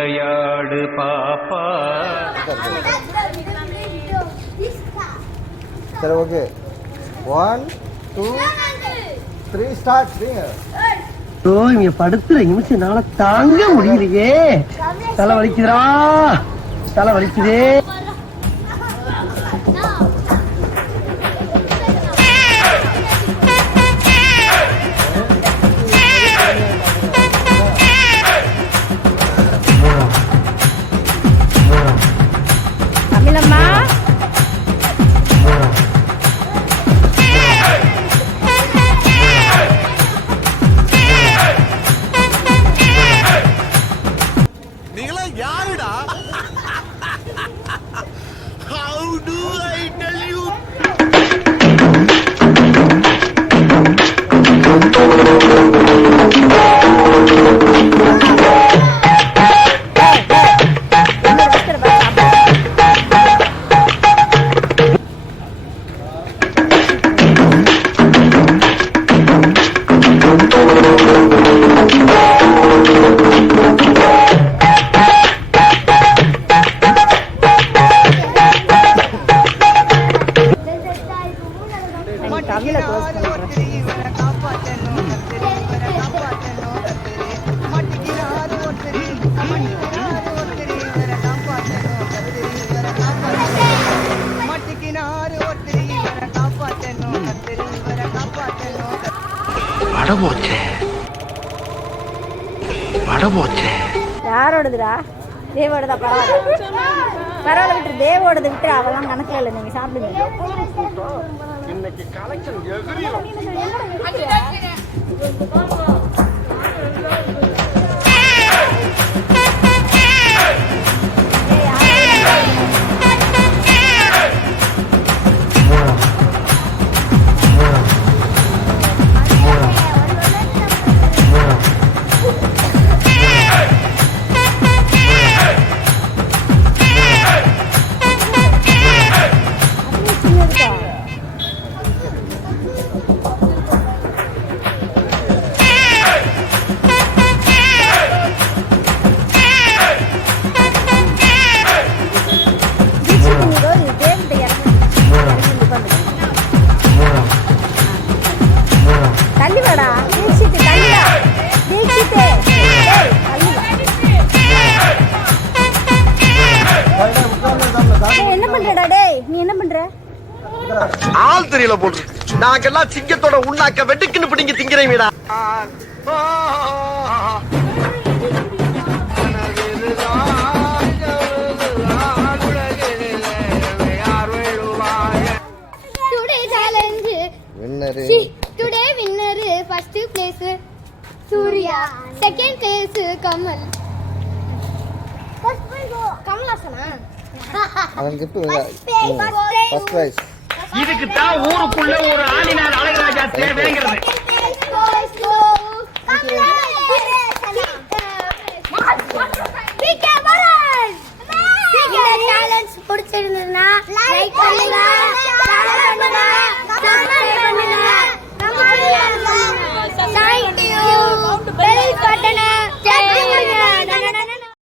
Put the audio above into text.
விளையாடு பாப்பா. சரி ஓகே 1 2 3 ஸ்டார்ட். இங்க படுத்துற நிமிஷம் நாள தாங்க முடியலையே. தலை வலிக்குதுடா, தலை வலிக்குதே. யாரோடதுடா? தேவோடதா? பரவாயில்ல விட்டு, தேவோடது விட்டு அதெல்லாம் கணக்கில் இல்லை. நீங்க சாப்பிடுங்க. ஆள் தெரியல போட்டு நாங்கெல்லாம் சிங்கத்தோட உண்ணாக்க வெட்டுக்குன்னு பிடிங்க திங்கிறீங்கடா. Today winner first place Surya, second place Kamal. First prize Kamalhasana. அவன் gift first prize. இதுக்கு தான் ஊருக்குள்ள ஒரு ஆளினார் அழகராஜா தேவைங்கிறது. இந்த சேலஞ்ச் பிடிச்சிருந்தா லைக் பண்ணுங்க.